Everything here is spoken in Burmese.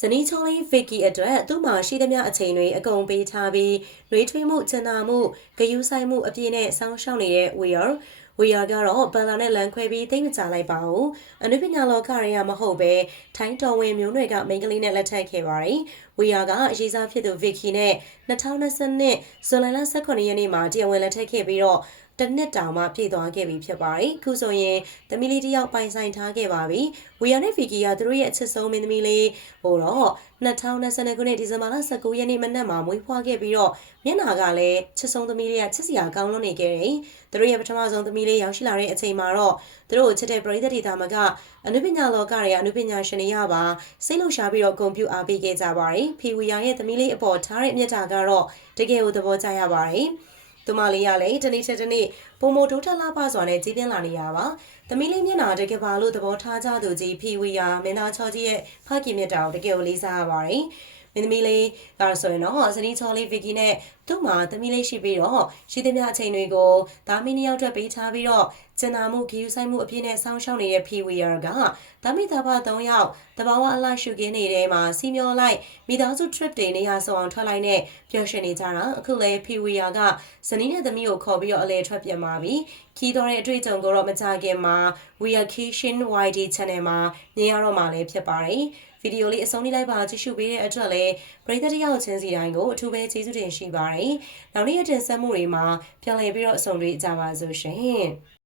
ဇနီးချောလေးဗစ်ကီအတွက်သူ့မှာရှိသမျှအချိန်တွေအကုန်ပေးထားပြီးနှွေးထွေးမှုချန်နာမှုဂယုဆိုင်မှုအပြည့်နဲ့စောင်းရှောက်နေတဲ့ဝီယာဝီယာကတော့ဘန်လာနဲ့လန်ခွဲပြီးသိမ့်မကြလိုက်ပါဘူးအနုပညာလောကရရမဟုတ်ပဲထိုင်းတော်ဝင်မျိုးနွယ်ကမိန်းကလေးနဲ့လက်ထပ်ခဲ့ပါတယ်ဝီယာကအရေးစားဖြစ်သူဗစ်ကီနဲ့2020ဇူလိုင်လ18ရက်နေ့မှာတရားဝင်လက်ထပ်ခဲ့ပြီးတော့ တစ်နှစ်တောင်မှပြည့်သွားခဲ့ပြီဖြစ်ပါတယ်။ခုဆိုရင်သမီးလေးတစ်ယောက်ပိုင်ဆိုင်ထားခဲ့ပါပြီ။ဝီယာနဲ့ဖီကီကသူတို့ရဲ့အချစ်ဆုံးမင်းသမီးလေးဟိုတော့2022ခုနှစ်ဒီဇင်ဘာလ19ရက်နေ့မနက်မှာမွေးဖွားခဲ့ပြီးတော့မျက်နှာကလည်းချစ်ဆုံးသမီးလေးကချစ်စရာကောင်းလွန်းနေခဲ့တယ်။သူတို့ရဲ့ပထမဆုံးသမီးလေးရောက်ရှိလာတဲ့အချိန်မှာတော့သူတို့ကိုချစ်တဲ့ပရိသတ်တွေသာမကအနုပညာလောကတွေကအနုပညာရှင်တွေရပါစိတ်လှုပ်ရှားပြီးတော့ဂုဏ်ပြုအားပေးခဲ့ကြပါတယ်။ဖီဝီယာရဲ့သမီးလေးအပေါ်ထားတဲ့မြတ်တာကတော့တကယ်ကိုသဘောကျရပါတယ်။ သူမလေးရလည်းတနေ့တစ်တစ်နေ့ပုံမတိုးထလာပစွာနဲ့ကြီးပြင်းလာနေရပါ။သမီးလေးမျက်နှာတကယ်ပါလို့သဘောထားကြသူကြီးဖီဝီယာမင်းသားချောကြီးရဲ့ဖခင်မြတ်တာကိုတကယ်ကိုလေးစားရပါတယ်။မင်းသမီးလေးကဆိုရင်တော့ဇနီးချောလေးဗီကီနဲ့သူ့မှာသမီးလေးရှိပြီးတော့ရှိသမျှအချိန်တွေကိုသားမီးနှစ်ယောက်အတွက်ပေးထားပြီးတော့ ကျန်နာမှုဂီယူဆိုင်မှုအပြည့်နဲ့ဆောင်းရှောက်နေတဲ့ဖီဝီယာကသားမိသားဖ၃ယောက်တဘာဝအလိုက်ရှုခင်းနေတဲ့မှာစီမျောလိုက်မိသားစု trip တွေနေရာဆောင်အောင်ထွက်လိုက်နဲ့ပျော်ရွှင်နေကြတာအခုလေဖီဝီယာကဇနီးနဲ့သမီးကိုခေါ်ပြီးတော့အလဲထွက်ပြန်ပါပြီခီးတော်တဲ့အတွေ့အကြုံကိုတော့မကြခင်မှာ We Are Kishin YD Channel မှာမြင်ရတော့မှာလည်းဖြစ်ပါတယ်ဗီဒီယိုလေးအဆုံးထိလိုက်ပါကြည့်ရှုပေးတဲ့အတွက်လည်းပရိသတ်တစ်ယောက်ချင်းစီတိုင်းကိုအထူးပဲကျေးဇူးတင်ရှိပါတယ်နောက်နေ့ရက်တင်ဆက်မှုတွေမှာပြန်လည်ပြီးတော့အဆုံးတွေ့ကြပါစို့ရှင်